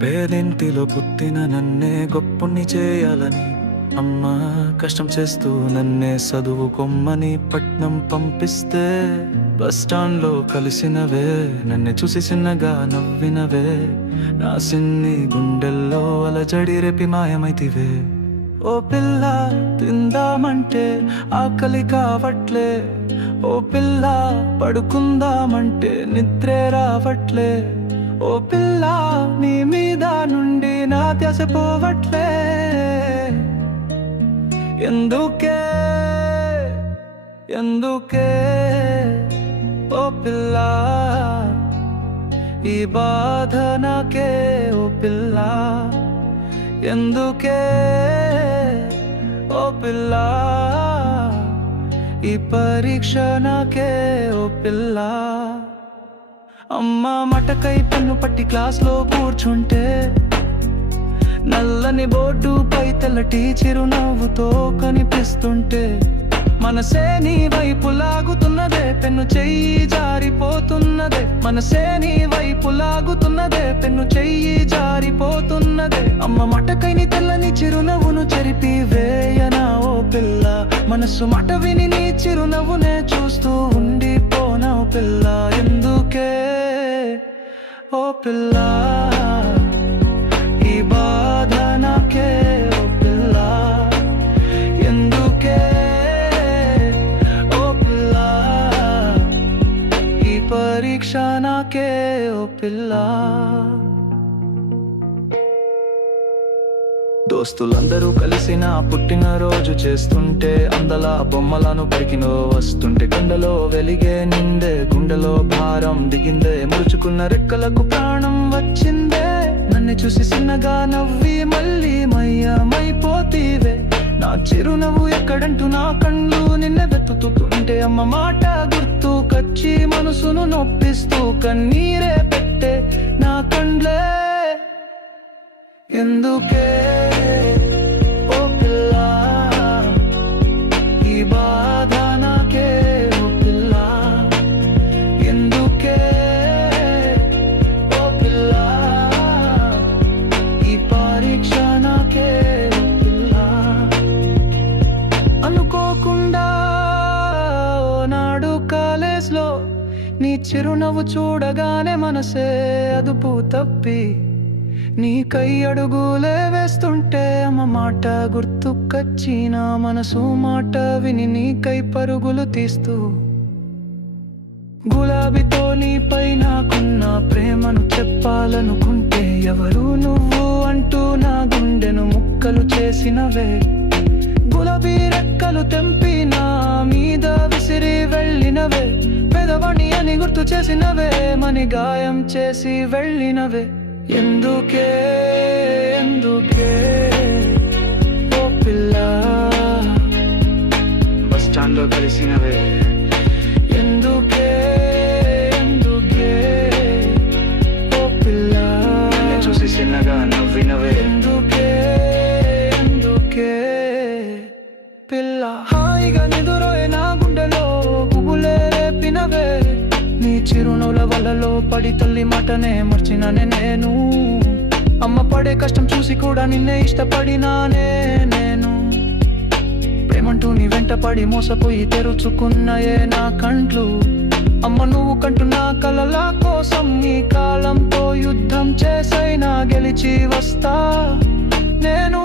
పేదింటిలో పుట్టిన నన్నే గొప్పని చేయాలని అమ్మ కష్టం చేస్తూ నన్నే చదువుకొమ్మని పట్నం పంపిస్తే బస్ స్టాండ్లో కలిసినవే నన్ను చూసి చిన్నగా నవ్వినవే. నా సిన్ని గుండెల్లో అలజడి రేపి మాయమైతివే. ఓ పిల్ల తిందామంటే ఆకలి కావట్లే. ఓ పిల్ల పడుకుందామంటే నిద్రే రావట్లే. ఓ పిల్ల నీ మీద నుండి నా ధ్యాస పోవట్లే. ఎందుకే? ఎందుకే? ఓ పిల్ల ఈ బాధ నాకే ఓ పిల్ల. ఎందుకే? పిల్ల ఈ పరీక్ష నాకే ఓ పిల్ల. అమ్మ మటకై పన్ను పట్టి క్లాస్లో కూర్చుంటే నల్లని బోర్డుపై తెల్లటి చిరునవ్వుతో కనిపిస్తుంటే మనసే నీ వైపు లాగుతున్నది పెన్ను చెయ్యి జారిపోతున్నదే. మనసే నీ వైపు లాగుతున్నదే. పెన్ను చెయ్యి జారిపోతున్నదే. అమ్మ మటకైని తెల్లని చిరునవ్వును చెరిపి వేయనా ఓ పిల్ల. మనసు మాట విని నీ చిరునవ్వునే చూస్తూ ఉండిపోనా పిల్ల. ఎందుకే ఓ పిల్ల? పరీక్ష నాకే ఓ పిల్ల. దోస్తులందరూ కలిసి నా పుట్టినరోజు చేస్తుంటే అందలా బొమ్మలను పరికినో వస్తుంటే గుండెలో వెలిగే నిండే గుండెలో భారం దిగిందే ముడుచుకున్న రెక్కలకు ప్రాణం వచ్చిందే. నన్ను చూసి చిన్నగా నవ్వి మళ్ళీ మయ్యమైపోతీవే. నా చిరునవ్వు ఎక్కడంటూ నా కళ్ళు నిన్న వెతుకుతుంటే అమ్మ మాట గుర్తు కచ్చి మనసును నొప్పిస్తూ కన్నీరే పెట్టే నా కండ్లే. ఎందుకే ఓ పిల్ల ఈ బా కాలేజ్లో నీ చిరునవ్వు చూడగానే మనసే అదుపు తప్పి. నీ కై అడుగులే వేస్తుంటే అమ్మ మాట గుర్తుకొచ్చి నా మనసు మాట విని నీ కై పరుగులు తీస్తూ. గులాబీతో నీపై నాకున్న ప్రేమను చెప్పాలనుకుంటే ఎవరు నువ్వు అంటూ నా గుండెను ముక్కలు చేసినవే. గులాబీ రెక్కలు తెంపి పెదవని అని గుర్తు చేసినవే మని గాయం చేసి వెళ్ళినవే. ఎందుకే ఎందుకే? చిరునవ్వుల పడి తల్లి మాటనే మర్చిననే నేను. అమ్మ పడే కష్టం చూసి కూడా నిన్నే ఇష్టపడినానే నేను. ప్రేమంటూ నీ వెంట పడి మోసపోయి తెరుచుకున్నాయే నా కంట్లు అమ్మ నువ్వు కంటున్న కలల కోసం నీ కాలంతో యుద్ధం చేసైనా గెలిచి వస్తా. నేను